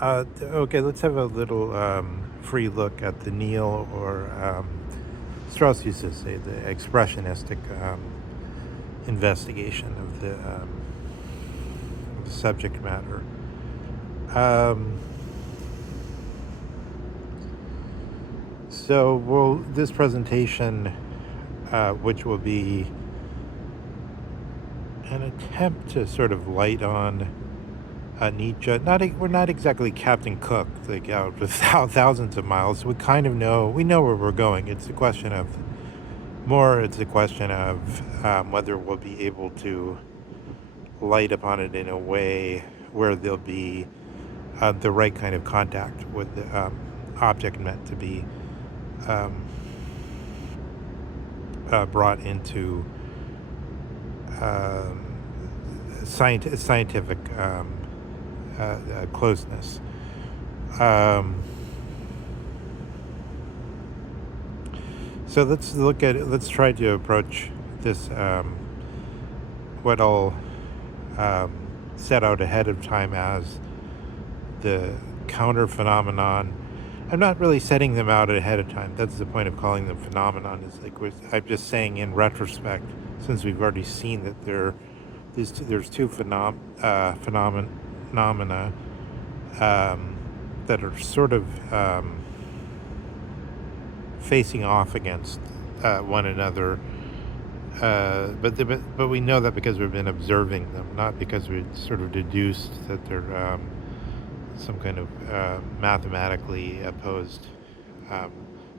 Okay, let's have a little free look at the Neil, or Strauss used to say, the expressionistic investigation of the subject matter. Um, this presentation, which will be an attempt to sort of light on Nietzsche. We're not exactly Captain Cook, like out with thousands of miles. We kind of we know where we're going. It's a question of whether we'll be able to light upon it in a way where there'll be the right kind of contact with the object meant to be um, brought into scientific closeness. Um, so let's try to approach this, what I'll set out ahead of time as the counter phenomenon. I'm not really setting them out ahead of time. That's the point of calling them phenomenon. Is like I'm just saying in retrospect, since we've already seen that there's two phenomena that are sort of facing off against one another. But we know that because we've been observing them, not because we sort of deduced that they're some kind of mathematically opposed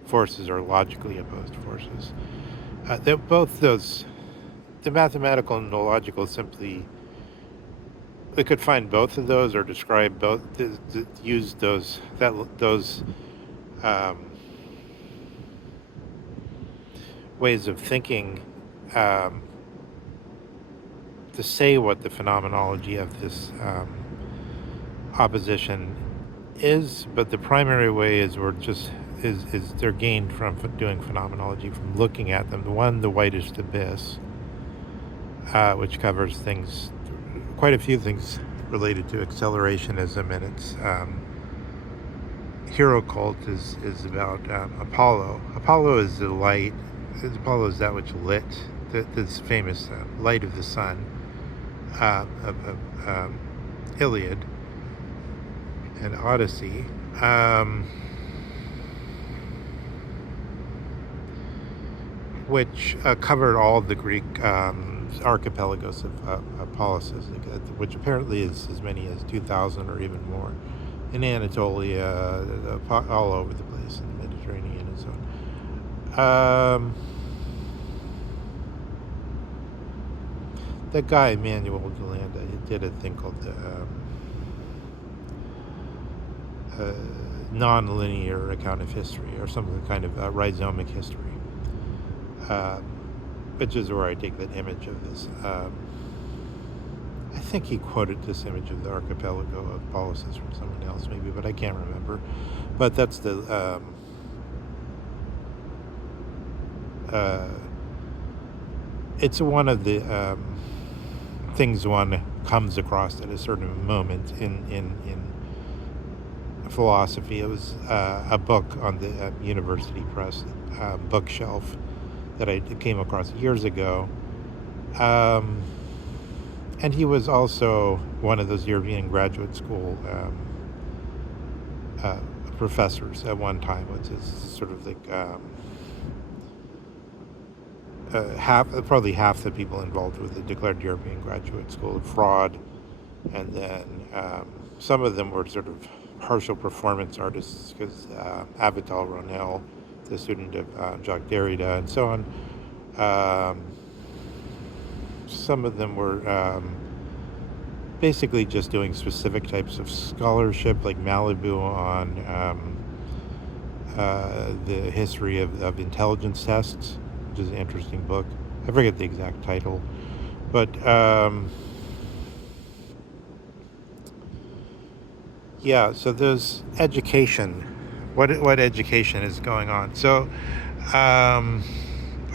forces or logically opposed forces. They're both those, the mathematical and the logical, simply, we could find both of those or describe both, use those ways of thinking to say what the phenomenology of this opposition is, but the primary way is they're gained from doing phenomenology, from looking at them. The whitest abyss, which covers quite a few things related to accelerationism, and its hero cult is about Apollo. Apollo is the light. Apollo is that which lit this famous light of the sun of Iliad and Odyssey. Which covered all the Greek archipelagos of polises, which apparently is as many as 2,000 or even more, in Anatolia, all over the place, in the Mediterranean and so on. That guy, Manuel Delanda, did a thing called the non-linear account of history, or some kind of rhizomic history, which is where I take that image of this. I think he quoted this image of the archipelago of Policies from someone else, maybe, but I can't remember. But that's the it's one of the things one comes across at a certain moment in philosophy. It was a book on the University Press bookshelf that I came across years ago. And he was also one of those European graduate school professors at one time, which is sort of like probably half the people involved with the declared European graduate school of fraud. And then some of them were sort of partial performance artists, because Avital Ronell, the student of Jacques Derrida, and so on. Some of them were basically just doing specific types of scholarship, like Malibu on the history of intelligence tests, which is an interesting book. I forget the exact title, but yeah. So there's education. What education is going on? So, all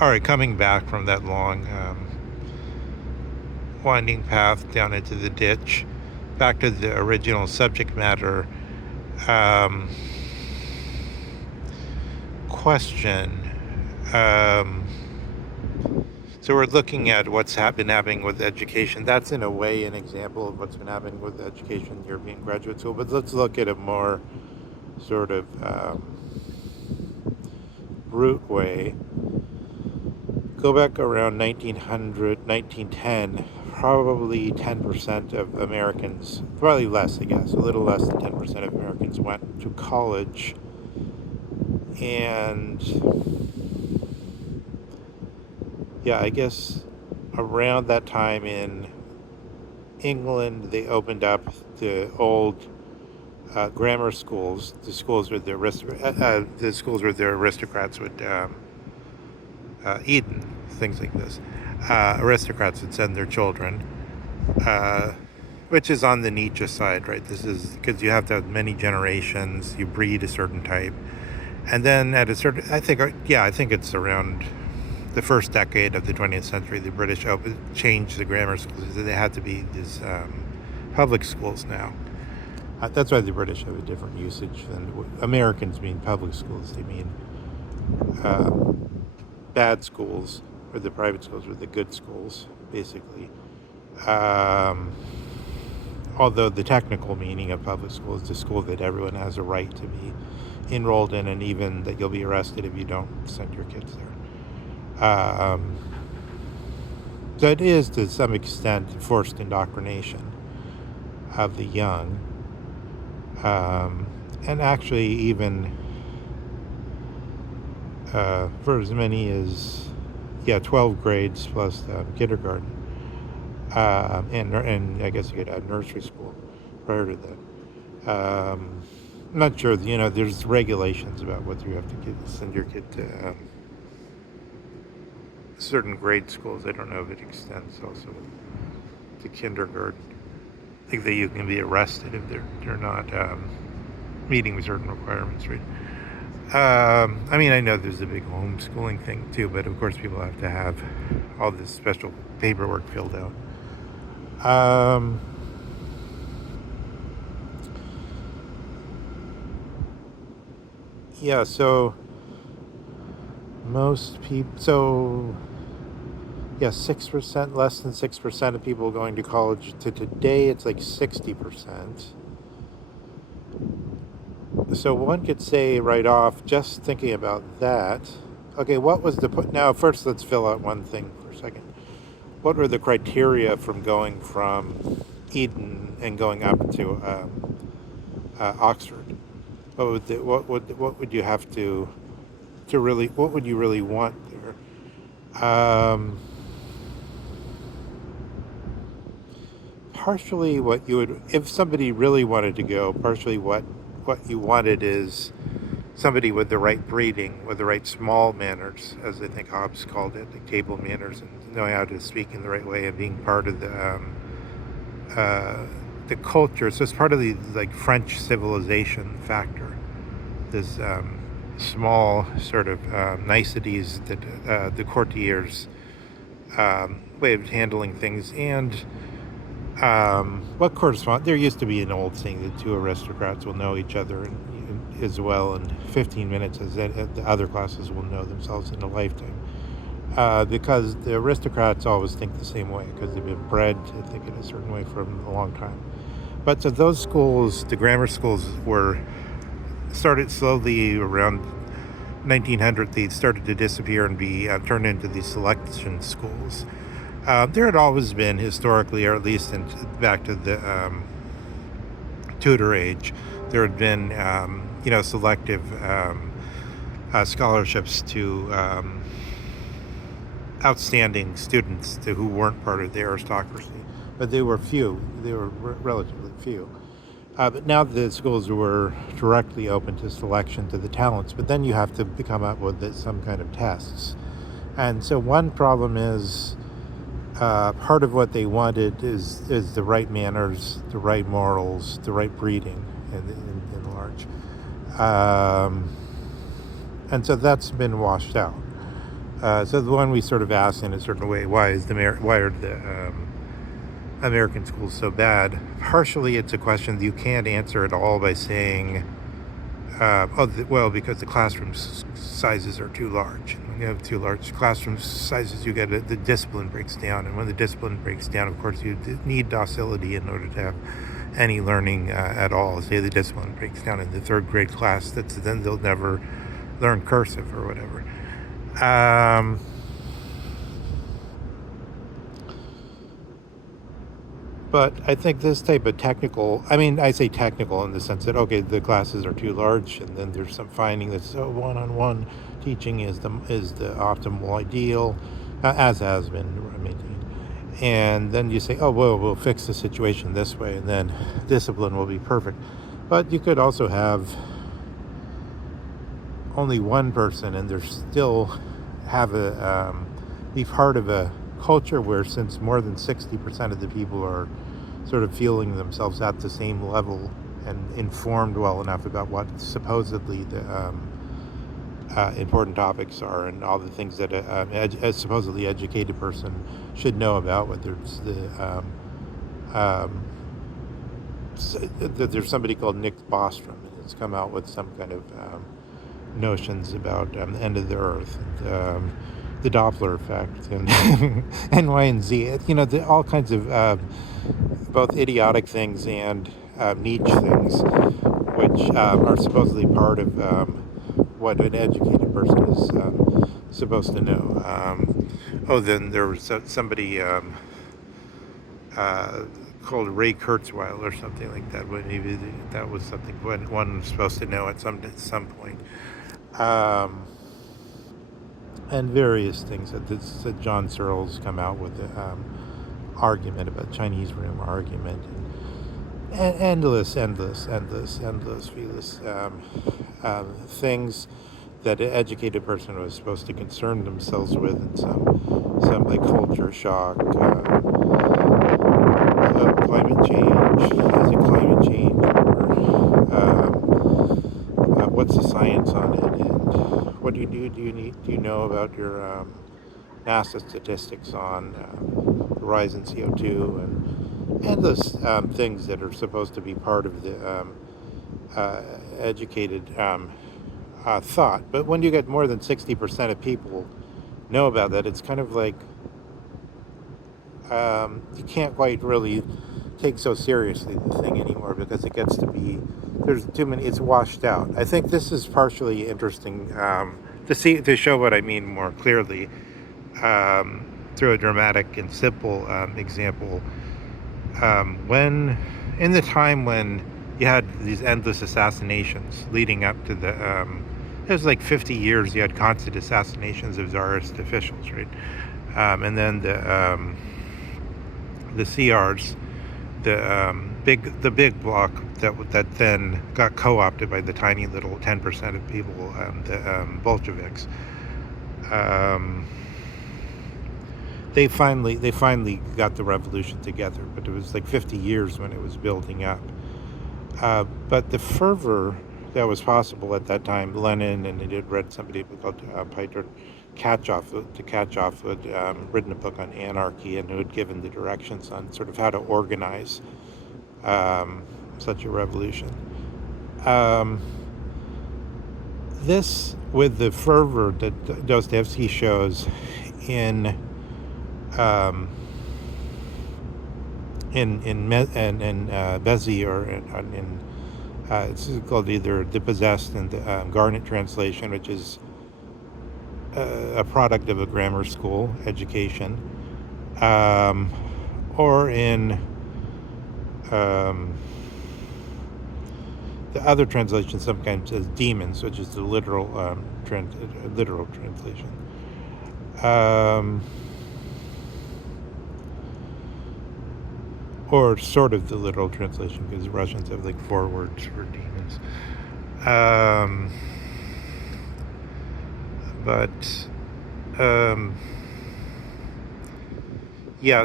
right, coming back from that long winding path down into the ditch, back to the original subject matter. question. Um, so we're looking at what's been happening with education. That's in a way an example of what's been happening with education in European graduate school. But let's look at a more sort of root way. Go back around 1900, 1910, probably 10% of Americans, probably less, I guess, a little less than 10% of Americans went to college. And yeah, I guess around that time in England, they opened up the old grammar schools, the schools where the schools where the aristocrats would Eden, things like this. Aristocrats would send their children, which is on the Nietzsche side, right? This is because you have to have many generations, you breed a certain type. And then at a certain, I think it's around the first decade of the 20th century, the British changed the grammar schools. They had to be these public schools now. That's why the British have a different usage than Americans mean public schools. They mean bad schools, or the private schools, or the good schools, basically. Although the technical meaning of public school is the school that everyone has a right to be enrolled in, and even that you'll be arrested if you don't send your kids there. So it is, to some extent, forced indoctrination of the young. And actually, even for as many as 12 grades plus kindergarten, and I guess you could add nursery school prior to that. I'm not sure. There's regulations about whether you have to send your kid to certain grade schools. I don't know if it extends also to kindergarten. I think that you can be arrested if they're not meeting certain requirements, right? I know there's a big homeschooling thing too, but of course people have to have all this special paperwork filled out. So most people, 6%, less than 6% of people going to college. To today, it's like 60%. So one could say right off, just thinking about that, okay, what was now first let's fill out one thing for a second. What were the criteria from going from Eden and going up to Oxford? What would you have to really, what would you really want there? Partially what you would, if somebody really wanted to go, partially what you wanted is somebody with the right breeding, with the right small manners, as I think Hobbes called it, like table manners, and knowing how to speak in the right way and being part of the culture. So it's part of the French civilization factor. This small sort of niceties that the courtiers' way of handling things, and what corresponds. There used to be an old saying that two aristocrats will know each other as well in 15 minutes as the other classes will know themselves in a lifetime. Because the aristocrats always think the same way, because they've been bred to think in a certain way for a long time. But so those schools, the grammar schools, started slowly around 1900. They started to disappear and be turned into these selection schools. There had always been, historically, or at least back to the Tudor age, there had been selective scholarships to outstanding students who weren't part of the aristocracy, but they were few. They were relatively few. But now the schools were directly open to selection to the talents, but then you have to come up with some kind of tests. And so one problem is, part of what they wanted is the right manners, the right morals, the right breeding, in large. And so that's been washed out. So the one we sort of asked in a certain way, why are the American schools so bad. Partially, it's a question that you can't answer at all by saying, well, because the classroom sizes are too large. When you have too large classroom sizes, the discipline breaks down, and when the discipline breaks down, of course, you need docility in order to have any learning at all. Say the discipline breaks down in the third grade class, then they'll never learn cursive or whatever. But I think this type of I say technical in the sense that, okay, the classes are too large, and then there's some finding that one-on-one teaching is the optimal ideal, as has been maintained. And then you say, oh, well, we'll fix the situation this way, and then discipline will be perfect. But you could also have only one person, and they're still be part of a culture where, since more than 60% of the people are sort of feeling themselves at the same level and informed well enough about what supposedly the important topics are, and all the things that a supposedly educated person should know about, whether it's there's somebody called Nick Bostrom, and has come out with some kind of notions about the end of the earth, and the Doppler effect, and and Y and Z. All kinds of both idiotic things and Nietzsche things, which are supposedly part of what an educated person is supposed to know. Then there was somebody called Ray Kurzweil or something like that. Maybe that was something one was supposed to know at some point. And various things that John Searle's come out with argument about Chinese room argument, and endless things that an educated person was supposed to concern themselves with, and some like culture shock, climate change. Is it climate change, or what's the science on it, and what do you do? Do you know about your NASA statistics on the rise in CO2, and endless things that are supposed to be part of the educated thought. But when you get more than 60% of people know about that, it's kind of like you can't quite really take so seriously the thing anymore, because it gets to be, there's too many, it's washed out. I think this is partially interesting to show what I mean more clearly through a dramatic and simple example. When in the time when you had these endless assassinations leading up to it was like 50 years, you had constant assassinations of czarist officials, right? And then the CRs, the big bloc that then got co-opted by the tiny little 10% of people, the Bolsheviks. They finally got the revolution together, but it was like 50 years when it was building up. But the fervor that was possible at that time, Lenin, and I did read somebody called Peter Katchoff, who had written a book on anarchy, and who had given the directions on sort of how to organize such a revolution. This, with the fervor that Dostoevsky shows in Bezi, or in it's called either The Possessed and the Garnet translation, which is a product of a grammar school education, or in the other translation sometimes says demons, which is the literal translation. Or sort of the literal translation, because Russians have like 4 words for demons.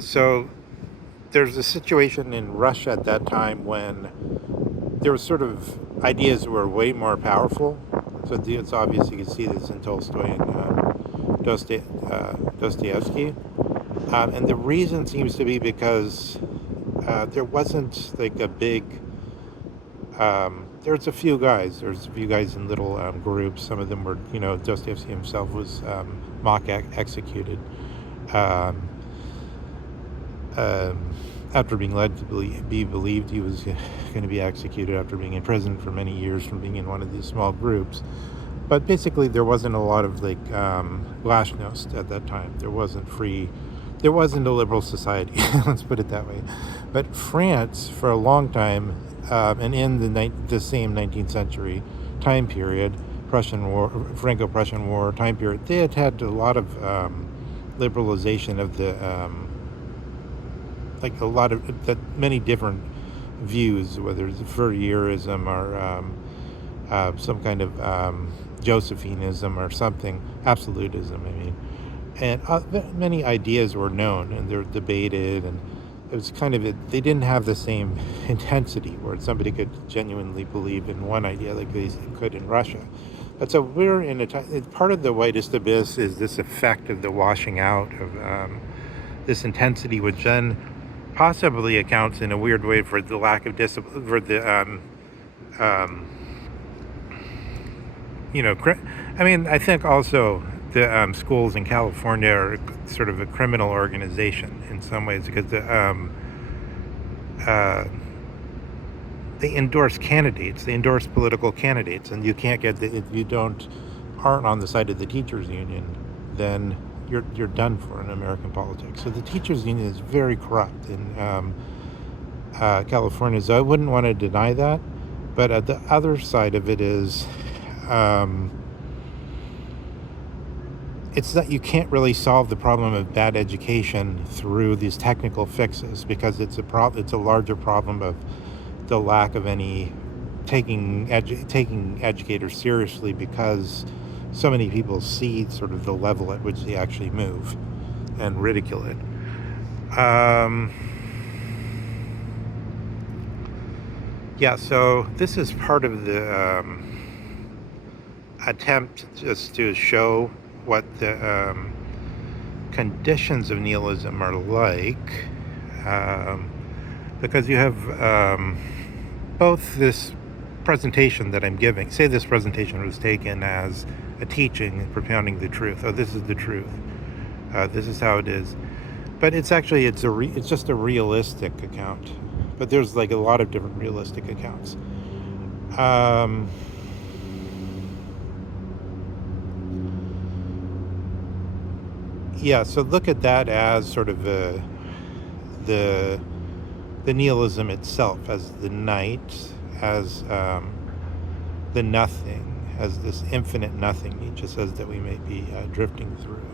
So there's a situation in Russia at that time when there was sort of ideas were way more powerful. So it's obvious, you can see this in Tolstoy and Dostoevsky. And the reason seems to be because there wasn't like a big. There's a few guys. There's a few guys in little groups. Some of them were, Dostoevsky himself was executed. Um, um, After being led to be believed he was going to be executed after being in prison for many years from being in one of these small groups. But basically, there wasn't a lot of like glasnost at that time. There wasn't free. There wasn't a liberal society. Let's put it that way. But France, for a long time, and in the same 19th century time period, Prussian War, Franco-Prussian War time period, they had a lot of liberalization of the like a lot of that many different views, whether it's Fourierism or some kind of Josephinism or something, absolutism, I mean. And many ideas were known and they're debated, and it was kind of, they didn't have the same intensity where somebody could genuinely believe in one idea like they could in Russia. But so we're in a time, part of the whitest abyss is this effect of the washing out of this intensity, which then possibly accounts in a weird way for the lack of discipline, for the um, I mean, I think also the schools in California are sort of a criminal organization in some ways, because uh, they endorse candidates, they endorse political candidates, and you can't get if you aren't on the side of the teachers union, then you're done for in American politics. So the teachers union is very corrupt in California. So I wouldn't want to deny that, but the other side of it is. It's that you can't really solve the problem of bad education through these technical fixes, because it's a larger problem of the lack of any taking educators seriously, because so many people see sort of the level at which they actually move and ridicule it. Yeah, so this is part of the attempt just to show what the conditions of nihilism are like, because you have both this presentation that I'm giving. Say this presentation was taken as a teaching propounding the truth. Oh, this is the truth. This is how it is. But it's actually it's just a realistic account. But there's like a lot of different realistic accounts. Yeah, so look at that as sort of the nihilism itself, as the night, as the nothing, as this infinite nothing Nietzsche says that we may be drifting through.